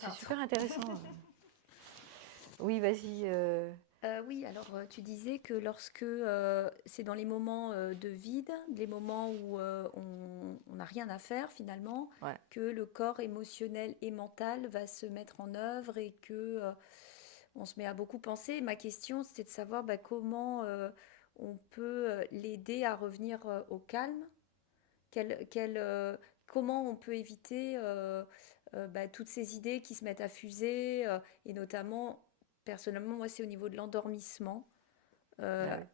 C'est super intéressant. Oui, vas-y. Oui, alors tu disais que lorsque c'est dans les moments de vide, les moments où on n'a rien à faire finalement, Ouais. que le corps émotionnel et mental va se mettre en œuvre et que on se met à beaucoup penser. Et ma question, c'était de savoir bah, comment on peut l'aider à revenir au calme, quel, quel, euh, comment on peut éviter bah, toutes ces idées qui se mettent à fuser, et notamment, personnellement, moi, c'est au niveau de l'endormissement, Ah euh, oui.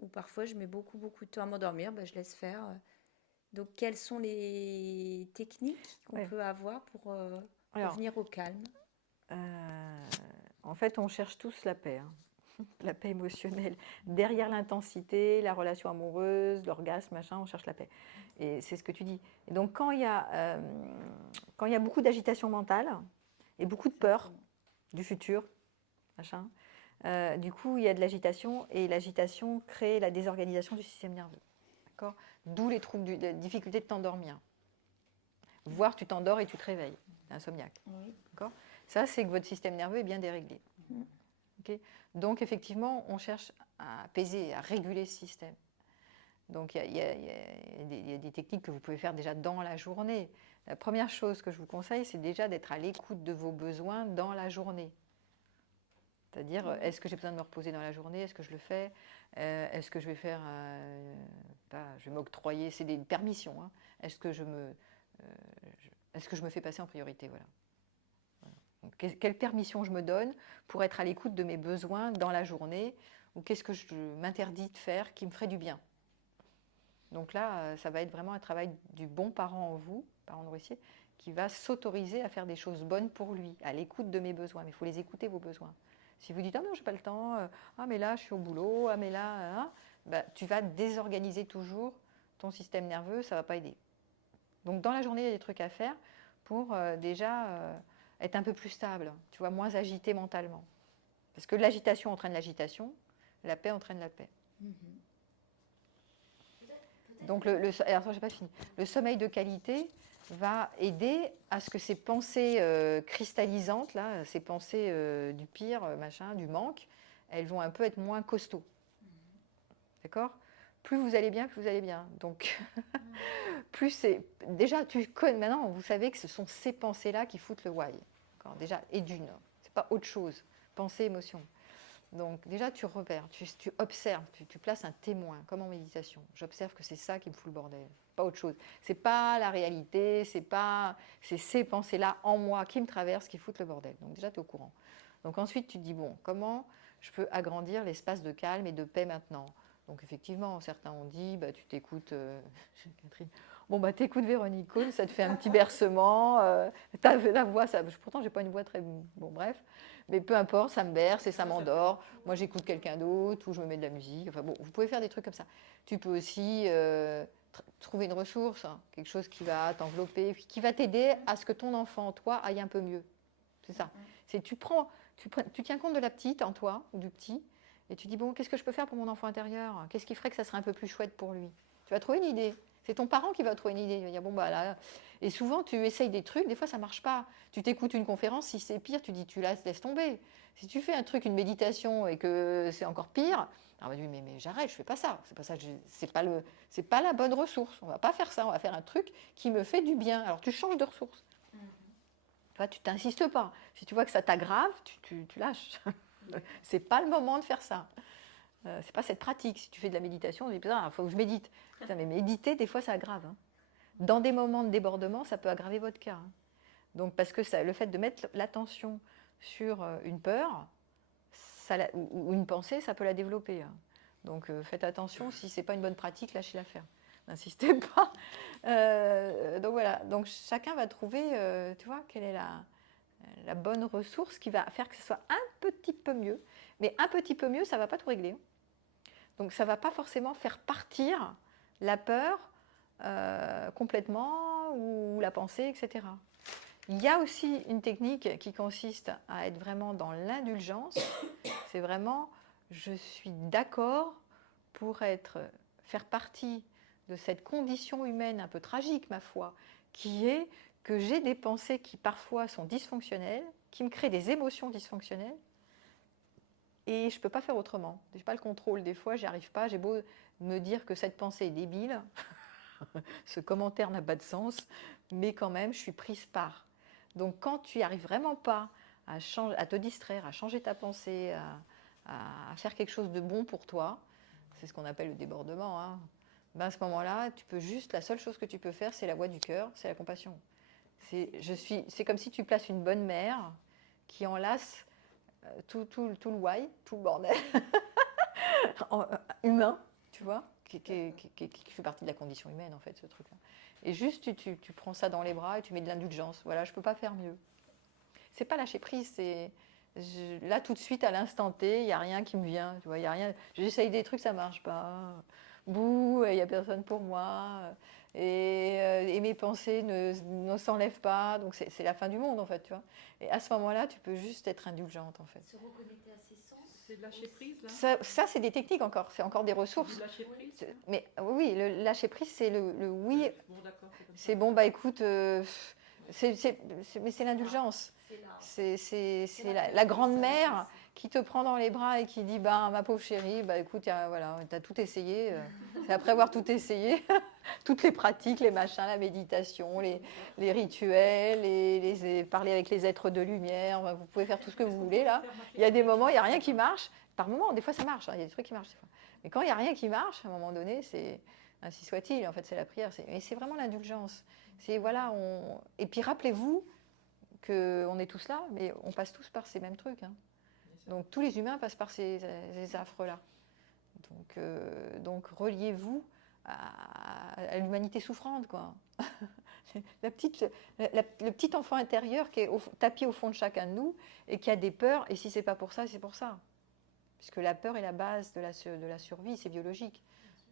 où parfois je mets beaucoup, beaucoup de temps à m'endormir, bah, je laisse faire. Donc, quelles sont les techniques qu'on Ouais. peut avoir pour Alors, revenir au calme? euh, en fait, on cherche tous la paix, hein. La paix émotionnelle. Derrière l'intensité, la relation amoureuse, l'orgasme, machin, on cherche la paix. Et c'est ce que tu dis. Et donc, quand il y a beaucoup d'agitation mentale et beaucoup de peur Exactement. du futur, machin, du coup, il y a de l'agitation et l'agitation crée la désorganisation du système nerveux. D'accord. D'où les troubles, la difficulté de t'endormir. Voire tu t'endors et tu te réveilles, insomniaque. Oui. D'accord. Ça, c'est que votre système nerveux est bien déréglé. Mhm. Okay. Donc, effectivement, on cherche à apaiser, à réguler ce système. Donc, il y a des techniques que vous pouvez faire déjà dans la journée. La première chose que je vous conseille, c'est déjà d'être à l'écoute de vos besoins dans la journée. C'est-à-dire, Oui. est-ce que j'ai besoin de me reposer dans la journée? Est-ce que je le fais? Est-ce que je vais faire, je vais m'octroyer, c'est des permissions, hein. Est-ce que est-ce que je me fais passer en priorité? Voilà. Donc, quelle permission je me donne pour être à l'écoute de mes besoins dans la journée, ou qu'est-ce que je m'interdis de faire qui me ferait du bien? Donc là, ça va être vraiment un travail du bon parent en vous, parent nourricier, qui va s'autoriser à faire des choses bonnes pour lui, à l'écoute de mes besoins. Mais il faut les écouter, vos besoins. Si vous dites, ah non, j'ai pas le temps, ah mais là, je suis au boulot, ah mais là, bah, tu vas désorganiser toujours ton système nerveux, ça va pas aider. Donc dans la journée, il y a des trucs à faire pour déjà être un peu plus stable, tu vois, moins agité mentalement. Parce que l'agitation entraîne l'agitation, la paix entraîne la paix. Mhm. Donc, alors, j'ai pas fini. Le sommeil de qualité va aider à ce que ces pensées cristallisantes, là, ces pensées du pire, machin, du manque, elles vont un peu être moins costauds. D'accord. Plus vous allez bien, plus vous allez bien. Donc, plus c'est. Déjà, tu connais, maintenant, vous savez que ce sont ces pensées-là qui foutent le why. Déjà, et d'une. C'est pas autre chose. Pensée, émotion. Donc déjà, tu repères, tu observes, tu places un témoin, comme en méditation. J'observe que c'est ça qui me fout le bordel, pas autre chose. C'est pas la réalité, c'est ces pensées-là en moi qui me traversent, qui foutent le bordel. Donc déjà, tu es au courant. Donc ensuite, tu te dis, bon, comment je peux agrandir l'espace de calme et de paix maintenant? Donc effectivement, certains ont dit, bah, tu t'écoutes, Catherine, bon, bah, t'écoutes Véronique Cohn, ça te fait un petit bercement, la voix, ça, pourtant, j'ai pas une voix très, bon, bref. Mais peu importe, ça me berce et ça m'endort. Moi, j'écoute quelqu'un d'autre ou je me mets de la musique. Enfin bon, vous pouvez faire des trucs comme ça. Tu peux aussi trouver une ressource, hein, quelque chose qui va t'envelopper, qui va t'aider à ce que ton enfant, toi, aille un peu mieux. C'est ça. C'est tu tiens compte de la petite en toi ou du petit et tu dis bon, qu'est-ce que je peux faire pour mon enfant intérieur? Qu'est-ce qui ferait que ça serait un peu plus chouette pour lui? Tu vas trouver une idée. C'est ton parent qui va trouver une idée. Il va dire bon bah là. Et souvent tu essayes des trucs, des fois ça marche pas. Tu t'écoutes une conférence, si c'est pire, tu dis tu laisses tomber. Si tu fais un truc, une méditation et que c'est encore pire, alors on va dire mais j'arrête, je fais pas ça. C'est pas ça, c'est pas la bonne ressource. On va pas faire ça. On va faire un truc qui me fait du bien. Alors tu changes de ressource. Tu t'insistes pas. Si tu vois que ça t'aggrave, tu lâches. C'est pas le moment de faire ça. C'est pas cette pratique. Si tu fais de la méditation, on dit il faut que je médite. Putain, mais méditer, des fois, ça aggrave, hein. Dans des moments de débordement, ça peut aggraver votre cas, hein. Donc, parce que le fait de mettre l'attention sur une peur ou une pensée, ça peut la développer, hein. Donc, faites attention. Si c'est pas une bonne pratique, lâchez l'affaire. N'insistez pas. Donc voilà. Donc chacun va trouver, tu vois, quelle est la bonne ressource qui va faire que ce soit un petit peu mieux. Mais un petit peu mieux, ça ne va pas tout régler, hein. Donc ça ne va pas forcément faire partir la peur complètement ou la pensée, etc. Il y a aussi une technique qui consiste à être vraiment dans l'indulgence. C'est vraiment, je suis d'accord pour faire partie de cette condition humaine un peu tragique, ma foi, qui est que j'ai des pensées qui parfois sont dysfonctionnelles, qui me créent des émotions dysfonctionnelles, et je ne peux pas faire autrement. Je n'ai pas le contrôle des fois, j'y arrive pas. J'ai beau me dire que cette pensée est débile, ce commentaire n'a pas de sens, mais quand même, je suis prise par. Donc quand tu n'y arrives vraiment pas à te distraire, à changer ta pensée, à faire quelque chose de bon pour toi, c'est ce qu'on appelle le débordement, hein. Ben à ce moment-là, la seule chose que tu peux faire, c'est la voix du cœur, c'est la compassion. C'est comme si tu places une bonne mère qui enlace tout le why, tout le bordel humain, tu vois, qui fait partie de la condition humaine, en fait, ce truc-là. Et juste, tu prends ça dans les bras et tu mets de l'indulgence. Voilà, je ne peux pas faire mieux. C'est pas lâcher prise, là, tout de suite, à l'instant T, il n'y a rien qui me vient. Tu vois, y a rien. J'essaye des trucs, ça ne marche pas. Bouh, il n'y a personne pour moi. Et mes pensées ne s'enlèvent pas. Donc, c'est la fin du monde, en fait, tu vois. Et à ce moment-là, tu peux juste être indulgente, en fait. Se reconnecter à ses sens. C'est de lâcher prise, là? Ça, c'est des techniques encore. C'est encore des ressources. Du lâcher prise? Mais oui, le lâcher prise, c'est le oui. Bon, d'accord. C'est bon, bah écoute, mais c'est l'indulgence. C'est la grande-mère qui te prend dans les bras et qui dit bah ma pauvre chérie, bah écoute, voilà, t'as tout essayé. Et après avoir tout essayé, toutes les pratiques, les machins, la méditation, les rituels, parler avec les êtres de lumière, vous pouvez faire tout ce que vous voulez là. Il y a des moments, il n'y a rien qui marche. Par moments, des fois ça marche, hein, il y a des trucs qui marchent des fois. Mais quand il n'y a rien qui marche, à un moment donné, c'est ainsi soit-il. En fait, c'est la prière. Mais c'est vraiment l'indulgence. C'est voilà, et puis rappelez-vous qu'on est tous là, mais on passe tous par ces mêmes trucs, hein. Donc tous les humains passent par ces affres-là. Donc reliez-vous à l'humanité souffrante, quoi. Le petit enfant intérieur qui est tapis au fond de chacun de nous et qui a des peurs, et si c'est pas pour ça, c'est pour ça. Puisque la peur est la base de la survie, c'est biologique.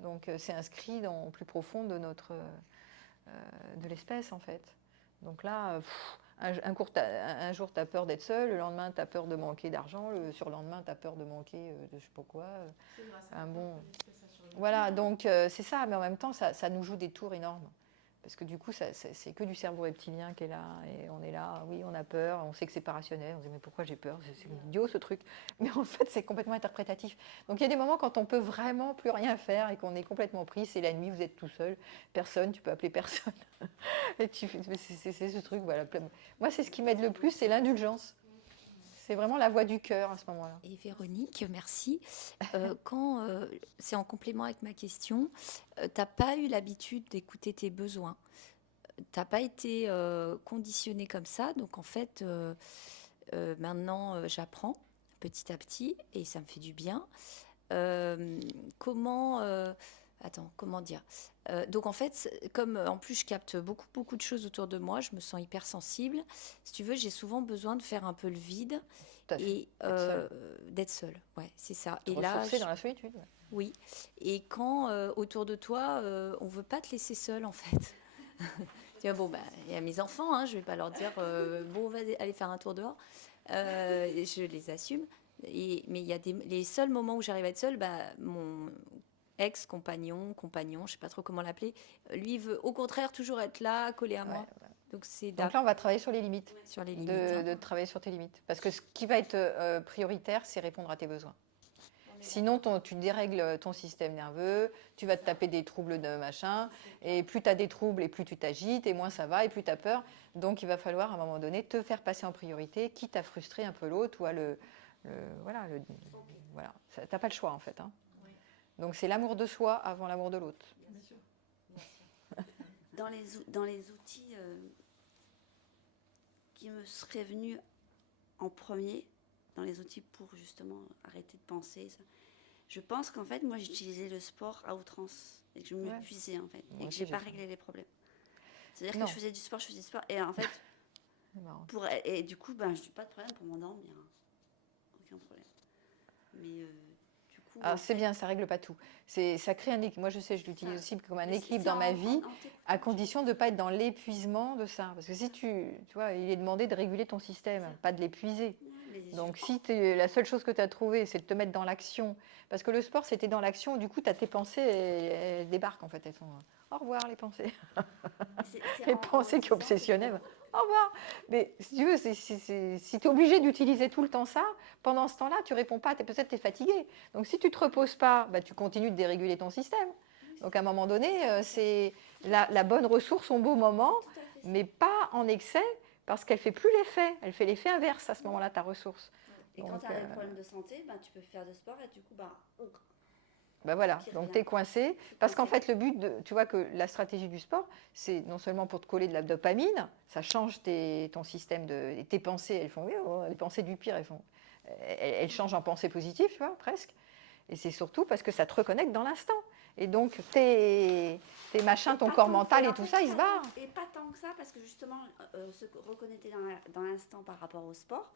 Donc c'est inscrit au plus profond de l'espèce, en fait. Donc là, un jour, tu as peur d'être seul, le lendemain, tu as peur de manquer d'argent, le surlendemain, tu as peur de manquer de je sais pas quoi. Voilà, donc c'est ça, mais en même temps, ça nous joue des tours énormes. Parce que du coup, c'est que du cerveau reptilien qui est là, et on est là, oui, on a peur, on sait que c'est pas rationnel, on se dit mais pourquoi j'ai peur, c'est idiot ce truc. Mais en fait, c'est complètement interprétatif. Donc il y a des moments quand on peut vraiment plus rien faire et qu'on est complètement pris, c'est la nuit, vous êtes tout seul, personne, tu peux appeler personne. Et c'est ce truc, voilà. Moi, c'est ce qui m'aide le plus, c'est l'indulgence. C'est vraiment la voix du cœur à ce moment-là. Et Véronique, merci. C'est en complément avec ma question, t'as pas eu l'habitude d'écouter tes besoins. T'as pas été conditionnée comme ça. Donc en fait, maintenant, j'apprends petit à petit et ça me fait du bien. Comment dire? Donc en fait, comme en plus je capte beaucoup de choses autour de moi, je me sens hyper sensible. Si tu veux, j'ai souvent besoin de faire un peu le vide et d'être seule. Ouais, c'est ça. Et là, dans la solitude. Ouais. Oui. Et quand autour de toi, on veut pas te laisser seule en fait. Tu vois, bon, bah, il y a mes enfants, hein, je vais pas leur dire bon, on va aller faire un tour dehors. Je les assume. Mais il y a les seuls moments où j'arrive à être seule, bah, mon compagnon, je sais pas trop comment l'appeler, lui veut au contraire toujours être là, collé à moi. Ouais. Donc là, on va travailler sur les limites. Sur les limites. De travailler sur tes limites. Parce que ce qui va être prioritaire, c'est répondre à tes besoins. Sinon, tu dérègles ton système nerveux, tu vas te taper des troubles de machin, et plus tu as des troubles, et plus tu t'agites, et moins ça va, et plus tu as peur. Donc, il va falloir, à un moment donné, te faire passer en priorité, quitte à frustrer un peu l'autre, ou à voilà. Tu n'as pas le choix, en fait. Hein. Oui. Donc, c'est l'amour de soi avant l'amour de l'autre. Bien sûr. Dans les outils qui me seraient venus en premier, dans les outils pour justement arrêter de penser, ça, je pense qu'en fait, moi, j'utilisais le sport à outrance et que je m'épuisais, en fait, et que j'ai pas réglé les problèmes. C'est-à-dire que je faisais du sport, et en fait, et du coup, ben, je n'ai pas de problème pour m'endormir, hein. Aucun problème. Mais du coup, alors c'est bien, ça règle pas tout. Ça crée un équilibre. Moi, je sais, je l'utilise aussi comme un équilibre dans ma vie, à condition de ne pas être dans l'épuisement de ça. Parce que si tu vois, il est demandé de réguler ton système, pas de l'épuiser. Donc, si la seule chose que tu as trouvée, c'est de te mettre dans l'action, parce que le sport, c'était dans l'action, du coup, tu as tes pensées, elles débarquent, en fait. Elles sont au revoir, les pensées. Les pensées qui obsessionnaient. Au revoir. Mais si tu veux, si tu es obligé d'utiliser tout le temps ça, pendant ce temps-là, tu réponds pas, peut-être tu es fatigué. Donc, si tu ne te reposes pas, tu continues de déréguler ton système. Donc, à un moment donné, c'est la bonne ressource au beau moment, mais pas en excès, parce qu'elle ne fait plus l'effet. Elle fait l'effet inverse à ce moment-là, ta ressource. Et quand tu as un problème de santé, tu peux faire de sport et du coup, voilà, donc tu es coincé. Parce qu'en fait, le but, tu vois que la stratégie du sport, c'est non seulement pour te coller de la dopamine, ça change ton système, tes pensées, elles font, les pensées du pire, elles changent en pensées positives, tu vois, presque. Et c'est surtout parce que ça te reconnecte dans l'instant. Et donc, tes machins, ton corps mental et tout ça, ils se barrent. Et pas tant que ça, parce que justement, se reconnecter dans l'instant par rapport au sport,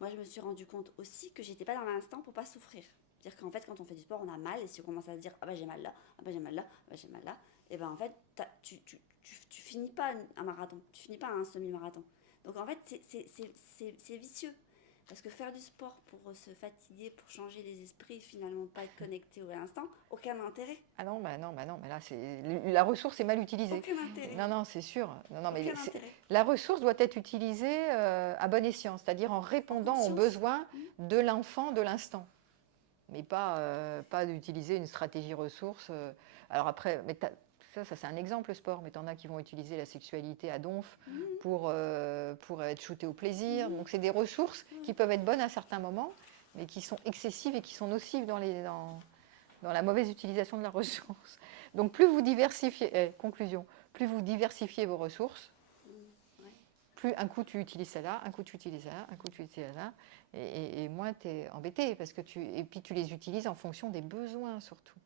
moi, je me suis rendu compte aussi que j'étais pas dans l'instant pour pas souffrir. C'est-à-dire qu'en fait, quand on fait du sport, on a mal, et si on commence à se dire « Ah bah j'ai mal là, ah bah j'ai mal là, ah bah j'ai mal là », et ben en fait, tu finis pas un marathon, tu finis pas un semi-marathon. Donc en fait, c'est vicieux. Parce que faire du sport pour se fatiguer, pour changer les esprits, finalement pas être connecté à l'instant, aucun intérêt. Ah non, mais là, la ressource est mal utilisée. Aucun intérêt. Non, c'est sûr. Non, mais la ressource doit être utilisée à bon escient, c'est-à-dire en répondant aux besoins de l'enfant de l'instant. Mais pas d'utiliser une stratégie ressource. Alors après, ça c'est un exemple, le sport, mais tu en as qui vont utiliser la sexualité à donf pour être shooté au plaisir. Donc c'est des ressources qui peuvent être bonnes à certains moments, mais qui sont excessives et qui sont nocives dans la mauvaise utilisation de la ressource. Donc plus vous diversifiez, conclusion, plus vous diversifiez vos ressources, plus un coup tu utilises celle-là, un coup tu utilises celle-là, un coup tu utilises celle-là, et moins tu es embêté, et puis tu les utilises en fonction des besoins surtout.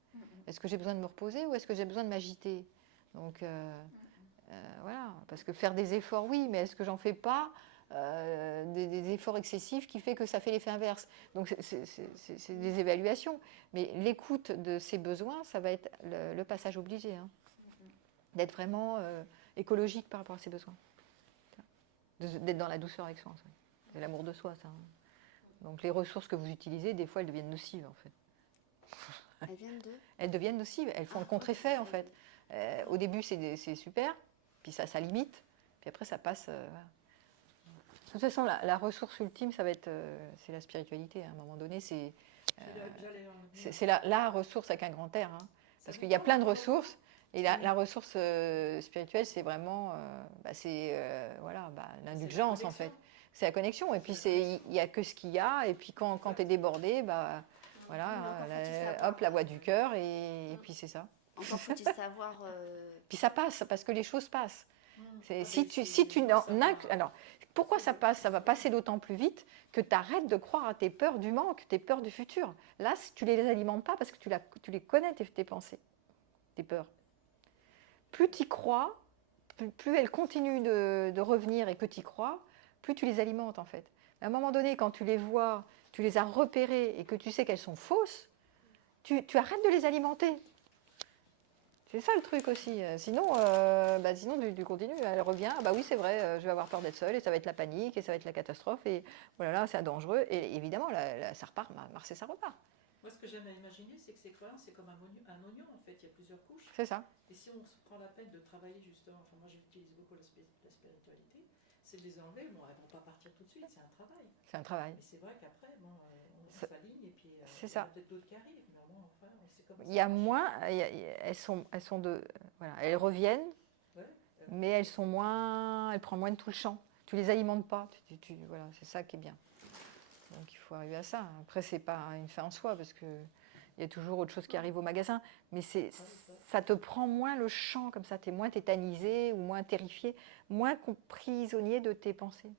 Est-ce que j'ai besoin de me reposer ou est-ce que j'ai besoin de m'agiter? Donc voilà, parce que faire des efforts, oui, mais est-ce que j'en fais pas des efforts excessifs qui fait que ça fait l'effet inverse? Donc c'est des évaluations, mais l'écoute de ces besoins, ça va être le passage obligé, hein, d'être vraiment écologique par rapport à ces besoins. D'être dans la douceur avec soi. C'est l'amour de soi, ça. Donc les ressources que vous utilisez, des fois, elles deviennent nocives, en fait. Elles deviennent nocives, elles font le contre-effet, en fait. Au début, c'est super, puis ça limite, puis après, ça passe. Voilà. De toute façon, la ressource ultime, ça va être, c'est la spiritualité. À un moment donné, c'est la ressource avec un grand R. Hein, parce qu'il y a plein de ressources. Et la ressource spirituelle, c'est vraiment l'indulgence, en fait. C'est la connexion. Et puis, il n'y a que ce qu'il y a. Et puis, quand tu es débordé, hop, la voix du cœur. Et puis, c'est ça. Encore faut-il savoir... Puis, ça passe, parce que les choses passent. Alors, pourquoi ça passe? Ça va passer d'autant plus vite que tu arrêtes de croire à tes peurs du manque, tes peurs du futur. Là, tu ne les alimentes pas parce que tu les connais, tes pensées, tes peurs. Plus tu y crois, plus elles continuent de revenir et que tu y crois, plus tu les alimentes en fait. À un moment donné, quand tu les vois, tu les as repérées et que tu sais qu'elles sont fausses, tu arrêtes de les alimenter. C'est ça le truc aussi. Sinon, tu continues, elle revient, oui c'est vrai, je vais avoir peur d'être seule et ça va être la panique et ça va être la catastrophe et voilà, c'est dangereux. Et évidemment, ça repart, Marseille, ça repart. Moi, ce que j'aime à imaginer, c'est que ces croyances, c'est comme un oignon, en fait. Il y a plusieurs couches. C'est ça. Et si on se prend la peine de travailler, justement, moi, j'utilise beaucoup la spiritualité, c'est de les enlever. Bon, elles ne vont pas partir tout de suite, c'est un travail. C'est un travail. Et c'est vrai qu'après, on s'aligne et puis il y a peut-être d'autres qui arrivent. Mais bon, enfin, c'est comme ça. Il y a moins, elles sont elles reviennent, mais elles prennent moins de tout le champ. Tu les alimentes pas. Voilà, c'est ça qui est bien. Donc il faut arriver à ça. Après, c'est pas une fin en soi parce que il y a toujours autre chose qui arrive au magasin, mais ça te prend moins le champ comme ça. Tu es moins tétanisé ou moins terrifié, moins prisonnier de tes pensées.